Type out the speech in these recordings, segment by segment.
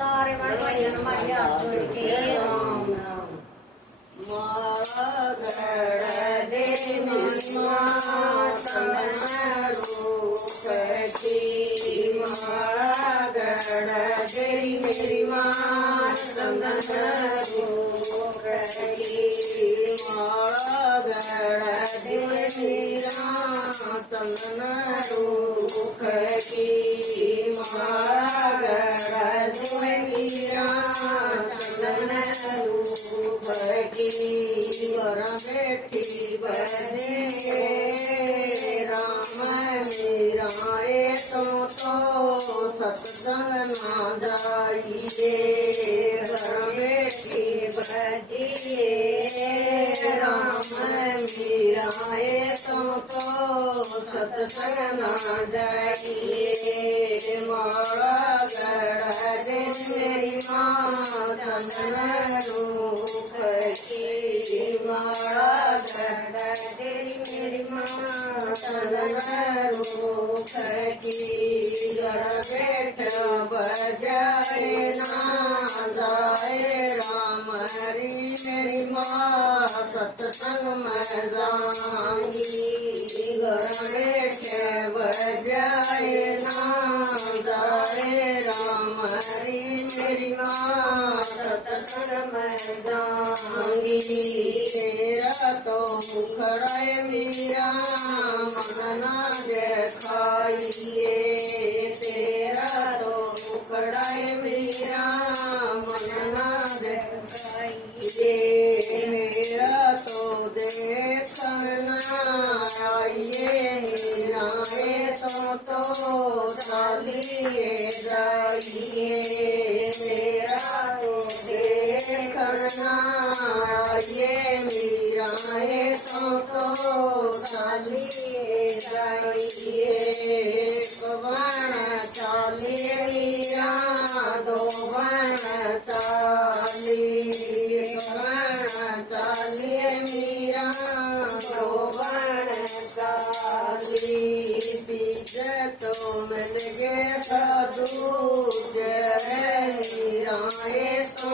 તારે મારી મારી હાથ જોઈ કે રામ રામ મગડ દેવી મનમાં ચંદન રૂપથી મગડ દેવી મેરી માં ચંદન રૂપથી મગડ દેવી ચંદન રૂપથી મગડ દેવી ચંદન रूपकी वर बैठी बने राम मीराए तो सत्संग ना जाइए घर बैठी बजिए राम मीराए तो सत्संग ना जाइए माला गढ़ दे मेरी माँ चंदन रूपकी माला गढ़ दे मेरी माँ चंदन रूपकी घर बैठ बजाए ना जाए राम हरी मेरी माँ सत्संग में जाऊंगी घर बैठ बजाए ना जाए राम हरी मेरी माँ सत्संग में जाऊंगी तेरा तो मुखड़ा मीरा मन ना दिखाइए तेरा तो मुखड़ा मीरा मन ना दिखाइए मेरा तो देखना आइए मीराए तो चलिए जाइए मेरा तो देखना आइए मीराए तो चलिए जाइए पवन चलिए मीरा दो बन चलिए पवन चलिए मीरा दो बन चलिए पीछे तो मिल गए साधु मीराए तो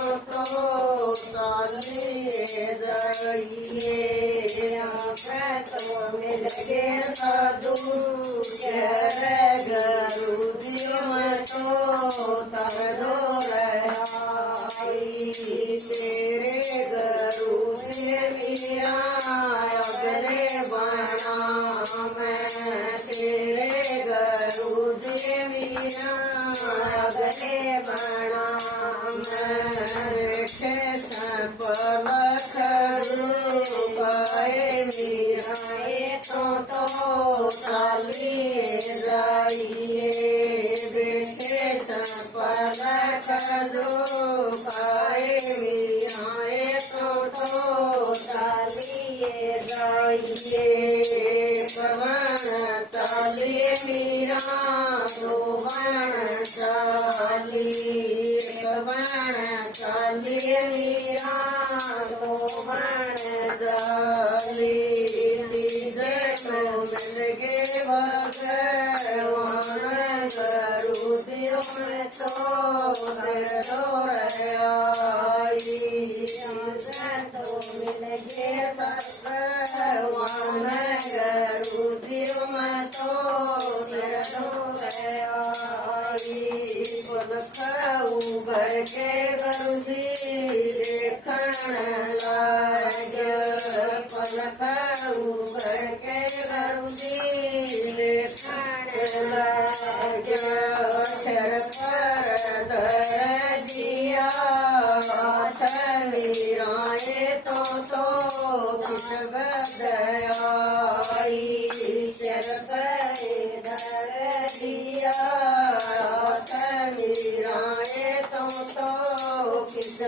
चलिए जाइए तो मिल गए साधु गुरु जी में तो तर दो रहाई तेरे गुरु जी मीरा अगले बना मैं तेरे गुरु जी मीरा अगले बना मैं पलक रूपाए मीराए तो चलिए जाइए बेटे पलक रूपाए मीराए तो चलिए जाइए पवन चलिए मीरा दो बन चलिए पवन चलिए मीरा दो बन चलिए मिल गए भगवान गुरु दियो में तो तेरो आई तो मिल गए भगवान गुरु दियो में तो तेरो आई पलक उभर के गुरु जी देखन लागे पलक उभर के गुरु जी देखन लागे अक्षर पर दर दिया हाथ मीराए तो किस बदयाई अक्षर पर दर दिया हाथ मीराए तो किस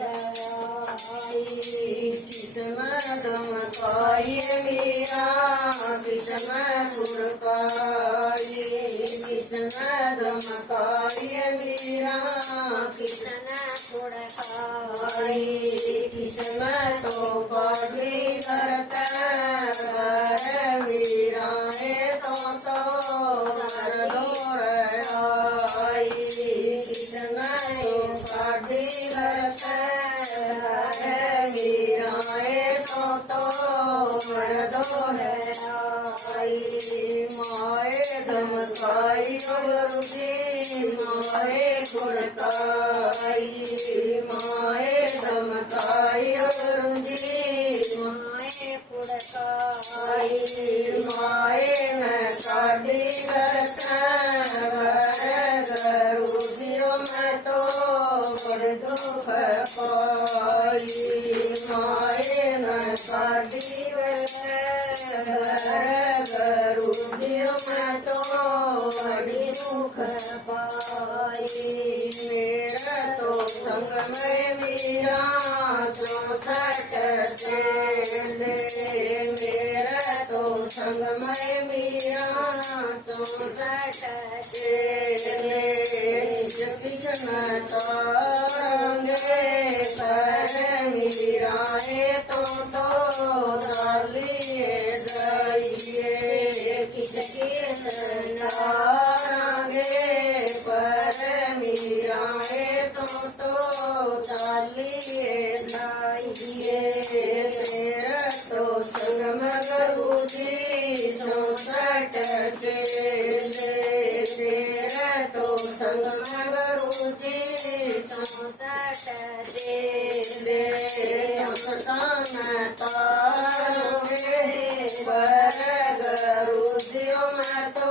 बदयाई कितना दमकाई मीरा कितना गुरकाई कितना दमकाई मीरा कितना गुरकाई कितना तो पगड़ी करता मीरा तो कर दो आई कितना तो साड़ी बरसे मीराए तो मर्दो है आई माए धमकाई रुदी माए खुड़काई माए धमकाई रुदी माए खुड़काई माए न काटी गरुदियों में तो बड़ दुख पाई माए न काटी गरुदियों में तो बड़ी दुख पाई मेरा तो संग में मीरा 64 चेले मेरा तो संग में मीरा 64 चेले कृष्ण तारंगे पर मीराए तो डालिए जाइए कृष्ण तारंगे पर मीराए तो डालिए जाइए तेरा तो संगम गुरुजी 64 चेले तेरा तो संगम गुरुजी 64 चेले संतान तारोगे पर गुरुजियों में तो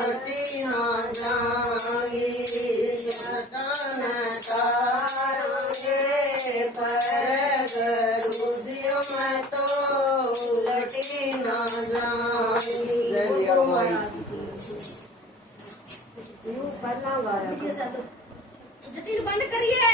हटी ना जाएगी संतान तारोगे पर गुरुजियों में तो लटी ना जाएगी जतीन बंद करिए।